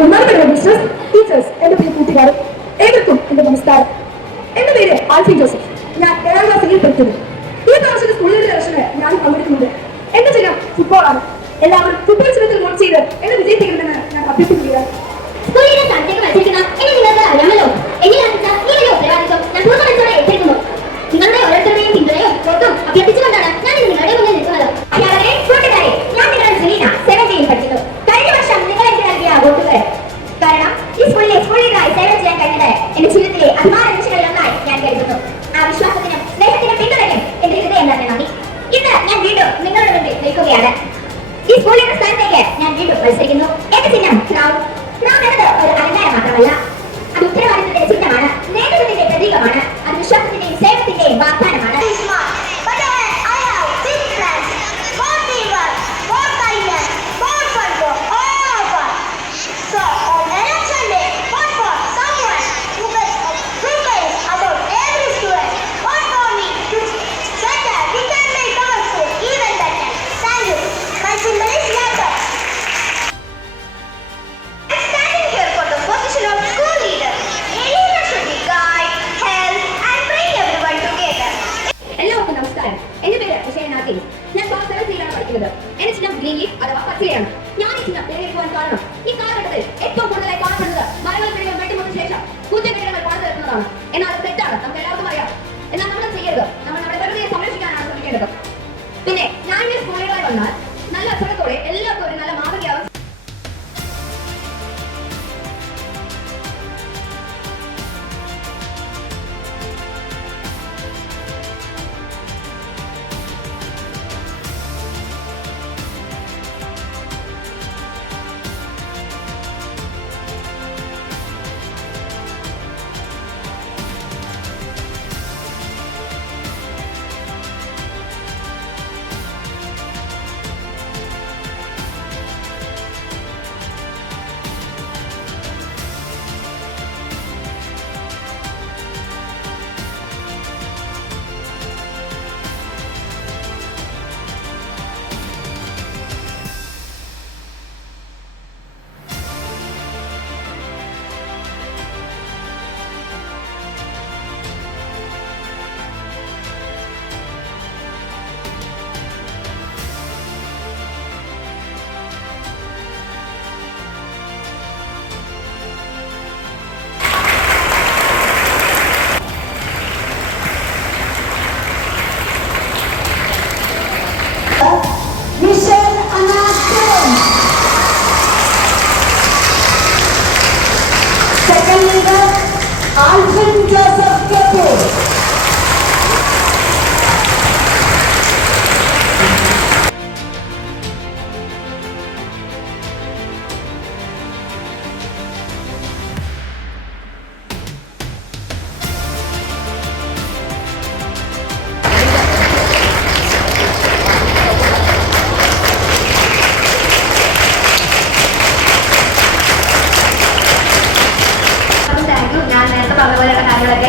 ബഹുമാനപ്പെട്ട mistress, teachers, എന്റെ പ്രിയ കൂട്ടുകാരും ഏവർക്കും എന്റെ നമസ്കാരം. എന്റെ പേര് ആൽഫി ജോസഫ്. ഞാൻ 7ാം ക്ലാസ്സിൽ പഠിക്കുന്നു. ഈ പ്രാവശ്യത്തെ സ്കൂളിലെ ഇലക്ഷന് ഞാൻ പങ്കെടുക്കുന്നുണ്ട്. എന്റെ ചിഹ്നം ഫുട്ബോളാണ്. എല്ലാവരും ഫുട്ബോൾ ചിഹ്നത്തിൽ വോട്ട് ചെയ്ത് എന്നെ വിജയിപ്പിക്കണമെന്ന് ഞാൻ അഭ്യർത്ഥിക്കുകയാണ്. സ്കൂളിലെ സ്ഥാനത്തേക്ക് മത്സരിക്കുന്ന എന്നെ നിങ്ങൾക്ക് അറിയാമല്ലോ. എങ്ങനെയാണെന്ന് വെച്ചാൽ ഈ ഒരു ഉത്തരവാദിത്വം ഞാൻ പൂർണ്ണമനസ്സോടെ ഏറ്റെടുക്കുന്നു. നിങ്ങളുടെ ഓരോരുത്തരുടെയും പിന്തുണയും വോട്ടും അഭ്യർത്ഥിച്ചുകൊണ്ടാണ് ഞാൻ നിങ്ങളുടെ മുന്നിൽ നിൽക്കുന്നത്. അധ്യാപകരെ, കൂട്ടുകാരെ, ഞാൻ നിങ്ങളുടെ സെലീന 7th പഠിക്കുന്നു. കഴിഞ്ഞ വർഷം നിങ്ങൾ എനിക്ക് നൽകിയ വോട്ടുകൾ കാരണം ഈ സ്കൂളിലെ സ്കൂൾ ലീഡറായി സേവനം ചെയ്യാൻ കഴിഞ്ഞത് എന്റെ ജീവിതത്തിലെ അഭിമാന നിമിഷങ്ങളിലൊന്നായി ഞാൻ കരുതുന്നു. ആ വിശ്വാസത്തിനും സ്നേഹത്തിനും പിന്തുണയ്ക്കും എന്റെ ഹൃദയം തന്നെ നന്ദി. ഇന്ന് ഞാൻ വീണ്ടും നിങ്ങളുടെ മുന്നിൽ നിൽക്കുകയാണ്. ഈ സ്കൂൾ ലീഡർ സ്ഥാനത്തേക്ക് ഞാൻ വീണ്ടും മത്സരിക്കുന്നു. എന്റെ ചിഹ്നം ക്രൗൺ.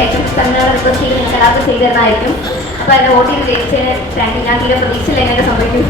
തീർച്ചയായിട്ടും സെമിനാർ റിക്വസ്റ്റ് ചെയ്ത് നിങ്ങൾക്ക് എല്ലാവർക്കും ചെയ്തു തരുന്നതായിരിക്കും. അപ്പോൾ എൻ്റെ വോട്ട് ചെയ്ത് ജയിച്ചതിന് താങ്ക് യു. ഞാൻ തീരെ പ്രതീക്ഷയില്ല എങ്ങനെ സംഭവിക്കും.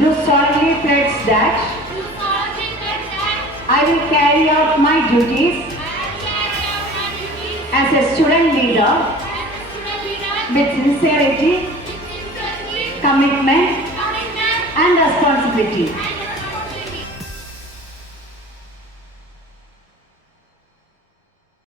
Do solemnly pledge that I will carry out my duties as a student leader with sincerity, commitment and responsibility.